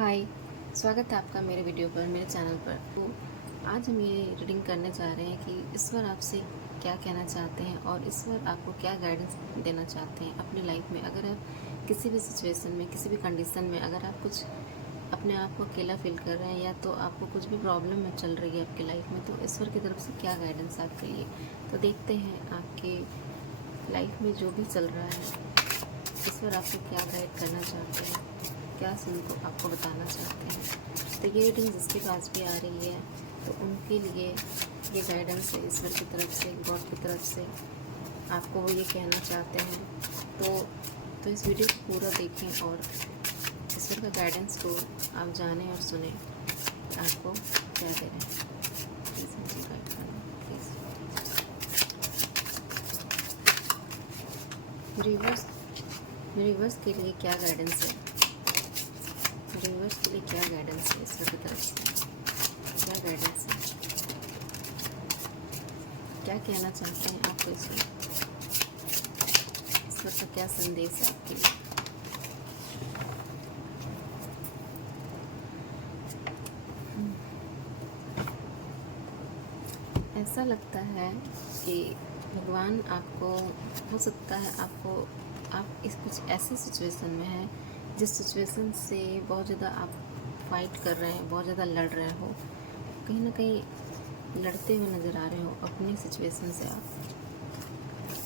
हाय, स्वागत है आपका मेरे वीडियो पर, मेरे चैनल पर। तो आज हम ये रीडिंग करने जा रहे हैं कि ईश्वर आपसे क्या कहना चाहते हैं और ईश्वर आपको क्या गाइडेंस देना चाहते हैं अपनी लाइफ में। अगर आप किसी भी सिचुएशन में, किसी भी कंडीशन में अगर आप कुछ अपने आप को अकेला फील कर रहे हैं या तो आपको कुछ भी प्रॉब्लम में चल रही है आपकी लाइफ में, तो ईश्वर की तरफ से क्या गाइडेंस आपके लिए। तो देखते हैं आपके लाइफ में जो भी चल रहा है, ईश्वर आपको क्या गाइड करना चाहते हैं, क्या सीन को आपको बताना चाहते हैं। तो ये रीडिंग जिसके पास भी आ रही है तो उनके लिए ये गाइडेंस है ईश्वर की तरफ से, गॉड की तरफ से। आपको वो ये कहना चाहते हैं तो इस वीडियो को पूरा देखें और ईश्वर का गाइडेंस को आप जानें और सुने आपको क्या दे रहे हैं। प्लीज़ मुझे गाइड करना प्लीज़। रिवर्स के लिए क्या गाइडेंस है, रिवर्स के लिए क्या गाइडेंस है ईश्वर की तरफ से, क्या गाइडेंस है, क्या कहना चाहते हैं आपको ईश्वर का क्या संदेश है आपके लिए। ऐसा लगता है कि भगवान आपको, हो सकता है आप इस कुछ ऐसे सिचुएशन में हैं जिस सिचुएशन से बहुत ज़्यादा आप फाइट कर रहे हैं, बहुत ज़्यादा लड़ रहे हो, कहीं ना कहीं लड़ते हुए नज़र आ रहे हो अपनी सिचुएशन से।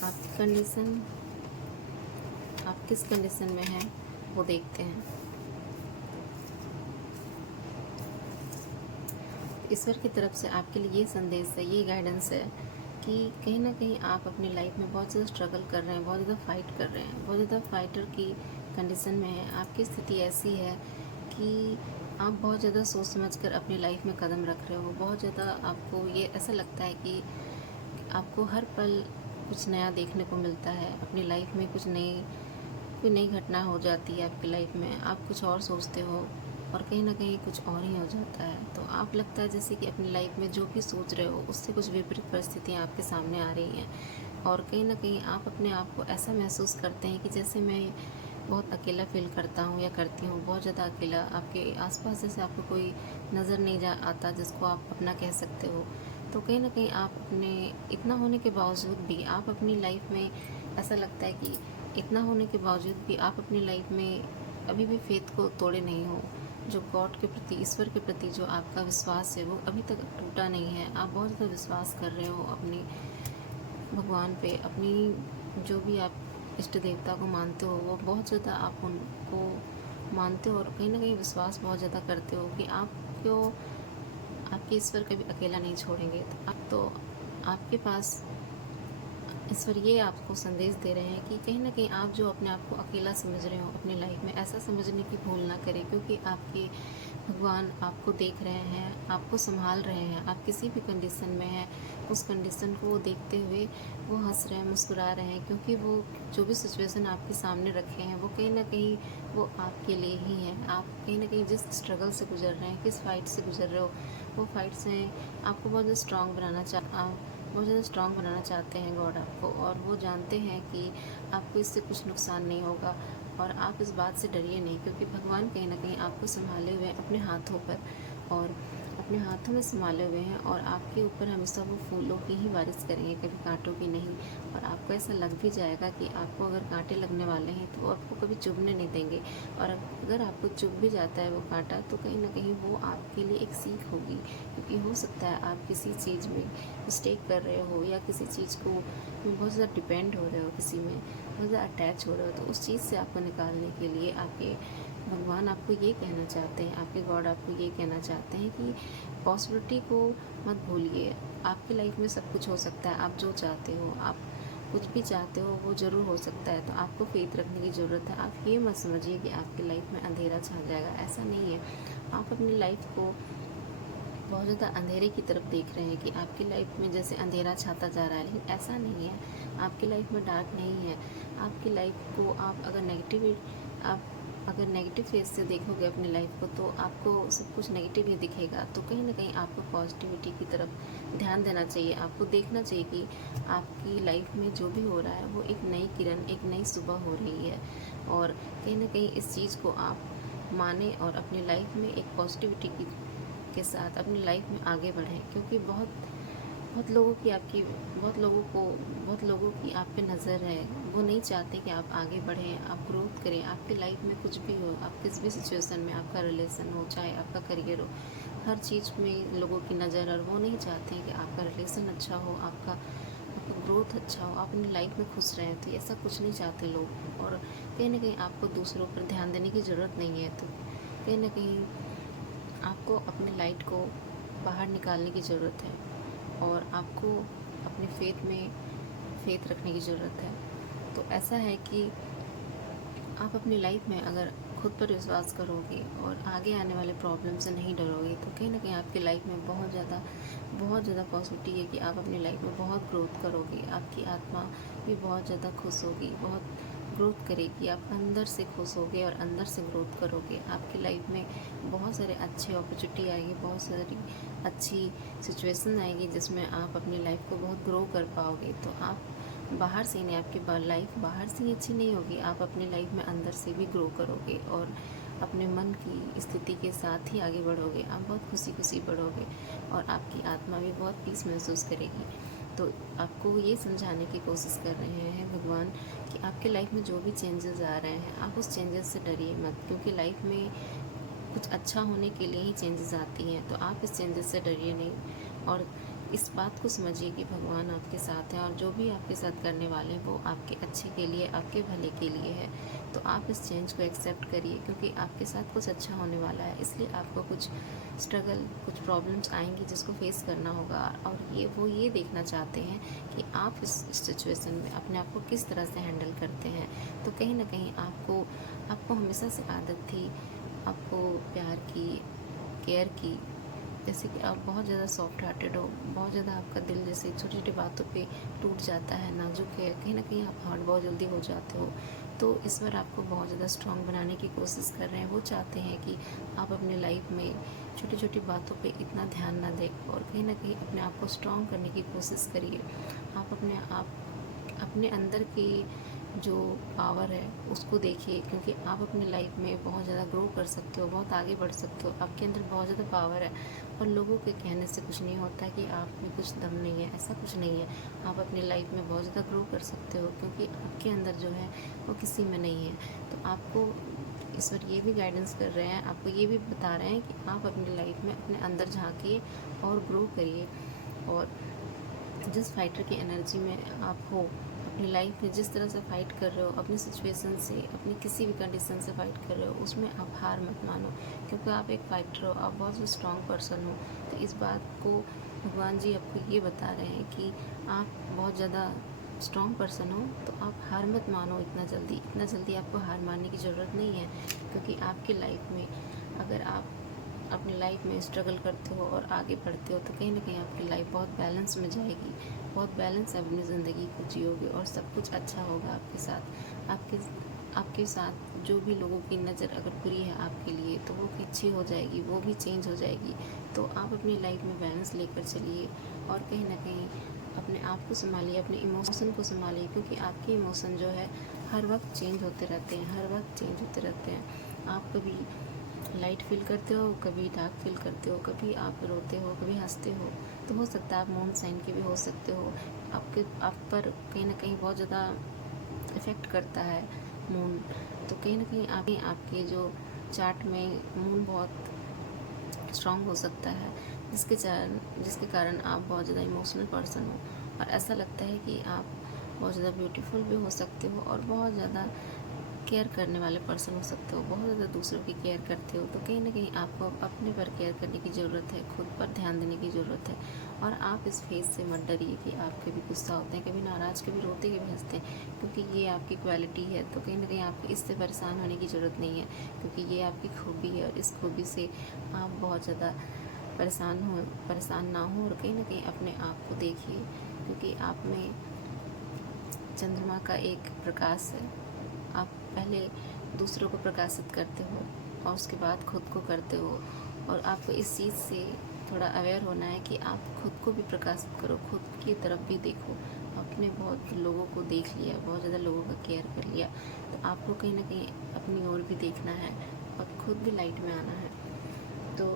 आपकी कंडीशन, आप किस कंडीशन में हैं वो देखते हैं। ईश्वर की तरफ से आपके लिए ये संदेश है, ये गाइडेंस है कि कहीं ना कहीं आप अपनी लाइफ में बहुत ज़्यादा स्ट्रगल कर रहे हैं, बहुत ज़्यादा फाइट कर रहे हैं, बहुत ज़्यादा फाइटर की कंडीशन में है। आपकी स्थिति ऐसी है कि आप बहुत ज़्यादा सोच समझ कर अपनी लाइफ में कदम रख रहे हो। बहुत ज़्यादा आपको ये ऐसा लगता है कि आपको हर पल कुछ नया देखने को मिलता है अपनी लाइफ में, कोई नई घटना हो जाती है आपकी लाइफ में, आप कुछ और सोचते हो और कहीं ना कहीं कुछ और ही हो जाता है। तो आप लगता है जैसे कि अपनी लाइफ में जो भी सोच रहे हो उससे कुछ विपरीत परिस्थितियाँ आपके सामने आ रही हैं और कहीं ना कहीं आप अपने आप को ऐसा महसूस करते हैं कि जैसे मैं बहुत अकेला फील करता हूँ या करती हूँ, बहुत ज़्यादा अकेला। आपके आसपास जैसे आपको कोई नज़र नहीं जा आता जिसको आप अपना कह सकते हो। तो कहीं ना कहीं आप अपने इतना होने के बावजूद भी आप अपनी लाइफ में, ऐसा लगता है कि इतना होने के बावजूद भी आप अपनी लाइफ में अभी भी फेथ को तोड़े नहीं हो। जो गॉड के प्रति, ईश्वर के प्रति जो आपका विश्वास है वो अभी तक टूटा नहीं है। आप बहुत ज़्यादा विश्वास कर रहे हो अपने भगवान पे, अपनी जो भी आप इष्ट देवता को मानते हो वो बहुत ज़्यादा आप उनको मानते हो और कहीं ना कहीं विश्वास बहुत ज़्यादा करते हो कि आपके ईश्वर कभी अकेला नहीं छोड़ेंगे। तो आपके पास ईश्वर ये आपको संदेश दे रहे हैं कि कहीं ना कहीं आप जो अपने आप को अकेला समझ रहे हो अपनी लाइफ में, ऐसा समझने की भूल ना करें, क्योंकि आपके भगवान आपको देख रहे हैं, आपको संभाल रहे हैं। आप किसी भी कंडीशन में हैं, उस कंडीशन को देखते हुए वो हंस रहे हैं, मुस्कुरा रहे हैं, क्योंकि वो जो भी सिचुएशन आपके सामने रखे हैं वो कहीं ना कहीं वो आपके लिए ही हैं। आप कहीं ना कहीं जिस स्ट्रगल से गुजर रहे हैं, किस फाइट से गुजर रहे हो, वो फाइट से आपको बहुत ज़्यादा स्ट्रॉन्ग बनाना चाहते हैं गॉड आपको। और वो जानते हैं कि आपको इससे कुछ नुकसान नहीं होगा और आप इस बात से डरिए नहीं, क्योंकि भगवान कहीं ना कहीं आपको संभाले हुए हैं अपने हाथों पर, और अपने हाथों में संभाले हुए हैं और आपके ऊपर हमेशा वो फूलों की ही बारिश करेंगे, कभी कांटों की नहीं। और आपको ऐसा लग भी जाएगा कि आपको अगर कांटे लगने वाले हैं तो वो आपको कभी चुभने नहीं देंगे, और अगर आपको चुभ भी जाता है वो कांटा तो कहीं ना कहीं वो आपके लिए एक सीख होगी। क्योंकि हो सकता है आप किसी चीज़ में मिस्टेक कर रहे हो या किसी चीज़ को में बहुत ज़्यादा डिपेंड हो रहे हो, किसी में बहुत ज़्यादा अटैच हो रहे हो, तो उस चीज़ से आपको निकालने के लिए आपके भगवान आपको ये कहना चाहते हैं, आपके गॉड आपको ये कहना चाहते हैं कि पॉसिबिलिटी को मत भूलिए। आपकी लाइफ में सब कुछ हो सकता है, आप जो चाहते हो, आप कुछ भी चाहते हो वो ज़रूर हो सकता है। तो आपको फेथ रखने की ज़रूरत है। आप ये मत समझिए कि आपकी लाइफ में अंधेरा छा जाएगा, ऐसा नहीं है। आप अपनी लाइफ को बहुत ज़्यादा अंधेरे की तरफ देख रहे हैं कि आपकी लाइफ में जैसे अंधेरा छाता जा रहा है, लेकिन ऐसा नहीं है। आपकी लाइफ में डार्क नहीं है। आपकी लाइफ को आप अगर नेगेटिव फेस से देखोगे अपनी लाइफ को तो आपको सब कुछ नेगेटिव ही दिखेगा। तो कहीं ना कहीं आपको पॉजिटिविटी की तरफ ध्यान देना चाहिए। आपको देखना चाहिए कि आपकी लाइफ में जो भी हो रहा है वो एक नई किरण, एक नई सुबह हो रही है, और कहीं ना कहीं इस चीज़ को आप माने और अपनी लाइफ में एक पॉजिटिविटी के साथ अपनी लाइफ में आगे बढ़ें, क्योंकि बहुत लोगों की आप पे नज़र है। वो नहीं चाहते कि आप आगे बढ़ें, आप ग्रोथ करें। आपकी लाइफ में कुछ भी हो, आप किस भी सिचुएशन में, आपका रिलेशन हो चाहे आपका करियर हो, हर चीज़ में लोगों की नज़र, और वो नहीं चाहते हैं कि आपका रिलेशन अच्छा हो, आपका ग्रोथ अच्छा हो, आप अपनी लाइफ में खुश रहें। तो ऐसा कुछ नहीं चाहते लोग, और कहीं ना कहीं आपको दूसरों पर ध्यान देने की ज़रूरत नहीं है। तो कहीं ना कहीं आपको अपनी लाइट को बाहर निकालने की ज़रूरत है, और आपको अपने फेथ रखने की ज़रूरत है। तो ऐसा है कि आप अपनी लाइफ में अगर खुद पर विश्वास करोगे और आगे आने वाले प्रॉब्लम से नहीं डरोगे, तो कहीं ना कहीं आपकी लाइफ में बहुत ज़्यादा पॉजिटिविटी है कि आप अपनी लाइफ में बहुत ग्रोथ करोगे। आपकी आत्मा भी बहुत ज़्यादा खुश होगी, बहुत ग्रोथ करेगी। आप अंदर से खुश होगे और अंदर से ग्रोथ करोगे। आपकी लाइफ में बहुत सारे अच्छे अपॉर्चुनिटी आएगी, बहुत सारी अच्छी सिचुएशन आएगी जिसमें आप अपनी लाइफ को बहुत ग्रो कर पाओगे। तो आप बाहर से नहीं, आपकी लाइफ बाहर से ही अच्छी नहीं होगी, आप अपनी लाइफ में अंदर से भी ग्रो करोगे और अपने मन की स्थिति के साथ ही आगे बढ़ोगे। आप बहुत खुशी बढ़ोगे और आपकी आत्मा भी बहुत पीस महसूस करेगी। तो आपको ये समझाने की कोशिश कर रहे हैं भगवान कि आपके लाइफ में जो भी चेंजेस आ रहे हैं, आप उस चेंजेस से डरिए मत, क्योंकि लाइफ में कुछ अच्छा होने के लिए ही चेंजेस आती हैं। तो आप इस चेंजेस से डरिए नहीं, और इस बात को समझिए कि भगवान आपके साथ हैं, और जो भी आपके साथ करने वाले हैं वो आपके अच्छे के लिए, आपके भले के लिए है। तो आप इस चेंज को एक्सेप्ट करिए, क्योंकि आपके साथ कुछ अच्छा होने वाला है। इसलिए आपको कुछ स्ट्रगल, कुछ प्रॉब्लम्स आएंगी जिसको फेस करना होगा, और वो ये देखना चाहते हैं कि आप इस सिचुएशन में अपने आप को किस तरह से हैंडल करते हैं। तो कहीं ना कहीं आपको हमेशा से आदत थी आपको प्यार की, केयर की, जैसे कि आप बहुत ज़्यादा सॉफ्ट हार्टेड हो, बहुत ज़्यादा आपका दिल जैसे छोटी छोटी बातों पे टूट जाता है, नाजुक है, कहीं ना कहीं आप हर्ट बहुत जल्दी हो जाते हो। तो इस बार आपको बहुत ज़्यादा स्ट्रॉन्ग बनाने की कोशिश कर रहे हैं। वो चाहते हैं कि आप अपनी लाइफ में छोटी छोटी बातों पे इतना ध्यान ना दें, और कहीं ना कहीं अपने आप को स्ट्रॉन्ग करने की कोशिश करिए। आप अपने अंदर की जो पावर है उसको देखिए, क्योंकि आप अपनी लाइफ में बहुत ज़्यादा ग्रो कर सकते हो, बहुत आगे बढ़ सकते हो। आपके अंदर बहुत ज़्यादा पावर है, और लोगों के कहने से कुछ नहीं होता कि आप में कुछ दम नहीं है, ऐसा कुछ नहीं है। आप अपनी लाइफ में बहुत ज़्यादा ग्रो कर सकते हो, क्योंकि आपके अंदर जो है वो किसी में नहीं है। तो आपको ईश्वर ये भी गाइडेंस कर रहे हैं, आपको ये भी बता रहे हैं कि आप अपनी लाइफ में अपने अंदर झाँकिए और ग्रो करिए। और जिस फाइटर की एनर्जी में आप हो, अपनी लाइफ में जिस तरह से फाइट कर रहे हो, अपनी सिचुएशन से, अपनी किसी भी कंडीशन से फाइट कर रहे हो, उसमें आप हार मत मानो, क्योंकि आप एक फाइटर हो, आप बहुत स्ट्रॉन्ग पर्सन हो। तो इस बात को भगवान जी आपको ये बता रहे हैं कि आप बहुत ज़्यादा स्ट्रॉन्ग पर्सन हो, तो आप हार मत मानो इतना जल्दी आपको हार मानने की ज़रूरत नहीं है। क्योंकि आपकी लाइफ में अगर आप अपनी लाइफ में स्ट्रगल करते हो और आगे बढ़ते हो, तो कहीं ना कहीं आपकी लाइफ बहुत बैलेंस में जाएगी, बहुत बैलेंस अपनी ज़िंदगी को जियोगे, और सब कुछ अच्छा होगा आपके साथ। आपके साथ जो भी लोगों की नज़र अगर बुरी है आपके लिए, तो वो अच्छी हो जाएगी, वो भी चेंज हो जाएगी। तो आप अपनी लाइफ में बैलेंस लेकर चलिए, और कहीं ना कहीं अपने आप को संभालिए, अपने इमोशन को संभालिए, क्योंकि आपके इमोशन जो है हर वक्त चेंज होते रहते हैं, आप कभी लाइट फील करते हो, कभी डार्क फील करते हो, कभी आप रोते हो, कभी हंसते हो। तो हो सकता है आप मून साइन के भी हो सकते हो। आप पर कहीं ना कहीं बहुत ज़्यादा इफ़ेक्ट करता है मून। तो कहीं ना कहीं आपके जो चार्ट में मून बहुत स्ट्रांग हो सकता है, जिसके कारण आप बहुत ज़्यादा इमोशनल पर्सन हो, और ऐसा लगता है कि आप बहुत ज़्यादा ब्यूटीफुल भी हो सकते हो, और बहुत ज़्यादा केयर करने वाले पर्सन हो सकते हो, बहुत ज़्यादा दूसरों की केयर करते हो। तो कहीं ना कहीं आपको अपने पर केयर करने की ज़रूरत है, खुद पर ध्यान देने की ज़रूरत है। और आप इस फेज से मत डरिए कि आप कभी गुस्सा होते हैं, कभी नाराज़, कभी रोते, कभी हंसते हैं, क्योंकि ये आपकी क्वालिटी है। तो कहीं ना कहीं आपको इससे परेशान होने की ज़रूरत नहीं है, क्योंकि ये आपकी खूबी है, और इस खूबी से आप बहुत ज़्यादा परेशान ना हो। और कहीं ना कहीं अपने आप को देखिए, क्योंकि आप में चंद्रमा का एक प्रकाश है। आप पहले दूसरों को प्रकाशित करते हो, और उसके बाद खुद को करते हो। और आपको इस चीज़ से थोड़ा अवेयर होना है कि आप खुद को भी प्रकाशित करो, खुद की तरफ भी देखो। आपने बहुत लोगों को देख लिया, बहुत ज़्यादा लोगों का केयर कर लिया, तो आपको कहीं ना कहीं अपनी ओर भी देखना है, और खुद भी लाइट में आना है। तो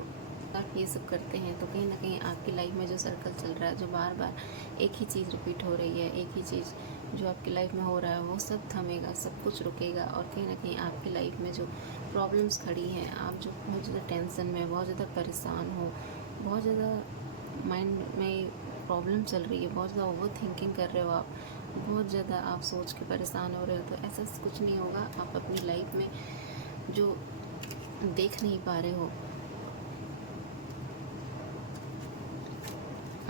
आप ये सब करते हैं तो कहीं ना कहीं आपकी लाइफ में जो सर्कल चल रहा है, जो बार बार एक ही चीज़ रिपीट हो रही है, एक ही चीज़ जो आपकी लाइफ में हो रहा है, वो सब थमेगा, सब कुछ रुकेगा। और कहीं ना कहीं आपकी लाइफ में जो प्रॉब्लम्स खड़ी हैं, आप जो बहुत ज़्यादा टेंशन में, बहुत ज़्यादा परेशान हो, बहुत ज़्यादा माइंड में प्रॉब्लम चल रही है, बहुत ज़्यादा ओवर थिंकिंग कर रहे हो आप, बहुत ज़्यादा आप सोच के परेशान हो रहे हो, तो ऐसा कुछ नहीं होगा। आप अपनी लाइफ में जो देख नहीं पा रहे हो,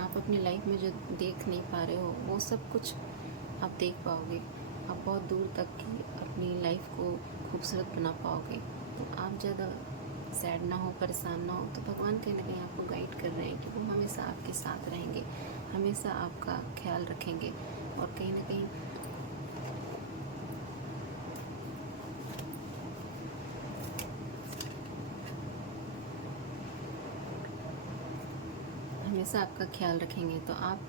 आप अपनी लाइफ में जो देख नहीं पा रहे हो, वो सब कुछ आप देख पाओगे। आप बहुत दूर तक की अपनी लाइफ को खूबसूरत बना पाओगे। तो आप ज़्यादा सैड ना हो, परेशान ना हो, तो भगवान कहीं ना कहीं आपको गाइड कर रहे हैं कि वो हमेशा आपके साथ रहेंगे, हमेशा आपका ख्याल रखेंगे। और कहीं ना कहीं हमेशा आपका ख्याल रखेंगे। तो आप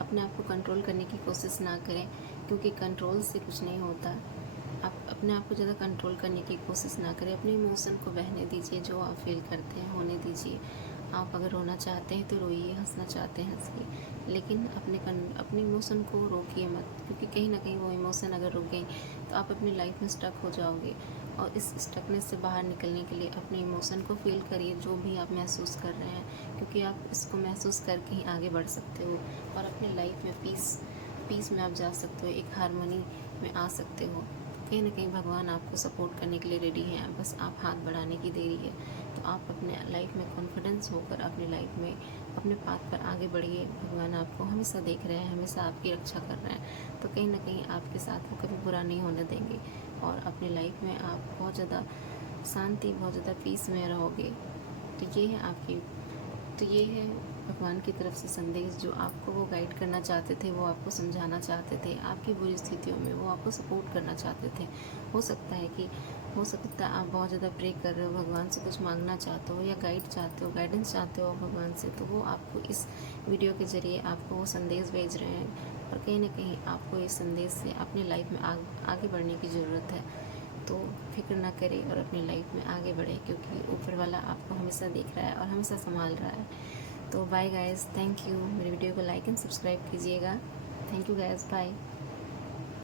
अपने आप को कंट्रोल करने की कोशिश ना करें, क्योंकि कंट्रोल से कुछ नहीं होता। आप अपने आप को ज़्यादा कंट्रोल करने की कोशिश ना करें, अपने इमोशन को बहने दीजिए, जो आप फील करते हैं होने दीजिए। आप अगर रोना चाहते हैं तो रोइए, हंसना चाहते हैं हंसिए, लेकिन अपने इमोशन को रोकिए मत, क्योंकि कहीं ना कहीं वो इमोशन अगर रुक गई तो आप अपनी लाइफ में स्टक हो जाओगे। और इस स्टकनेस से बाहर निकलने के लिए अपने इमोशन को फील करिए, जो भी आप महसूस कर रहे हैं, क्योंकि आप इसको महसूस करके ही आगे बढ़ सकते हो और अपनी लाइफ में पीस में आप जा सकते हो, एक हारमोनी में आ सकते हो। कहीं ना कहीं भगवान आपको सपोर्ट करने के लिए रेडी हैं, बस आप हाथ बढ़ाने की देरी है। तो आप अपने लाइफ में कॉन्फिडेंस होकर अपनी लाइफ में अपने पाथ पर आगे बढ़िए। भगवान आपको हमेशा देख रहे हैं, हमेशा आपकी रक्षा कर रहे हैं। तो कहीं ना कहीं आपके साथ वो कभी बुरा नहीं होने देंगे और अपनी लाइफ में आप बहुत ज़्यादा शांति, बहुत ज़्यादा पीस में रहोगे। तो ये है भगवान की तरफ से संदेश, जो आपको वो गाइड करना चाहते थे, वो आपको समझाना चाहते थे, आपकी बुरी स्थितियों में वो आपको सपोर्ट करना चाहते थे। हो सकता है आप बहुत ज़्यादा प्रे कर रहे हो, भगवान से कुछ मांगना चाहते हो या गाइडेंस चाहते हो भगवान से, तो वो आपको इस वीडियो के ज़रिए आपको वो संदेश भेज रहे हैं। और कहीं ना कहीं आपको इस संदेश से अपनी लाइफ में आगे बढ़ने की ज़रूरत है। तो फिक्र ना करें और अपनी लाइफ में आगे बढ़े, क्योंकि ऊपर वाला आपको हमेशा देख रहा है और हमेशा संभाल रहा है। तो बाय गाइस, थैंक यू। मेरे वीडियो को लाइक एंड सब्सक्राइब कीजिएगा। Thank you guys, bye.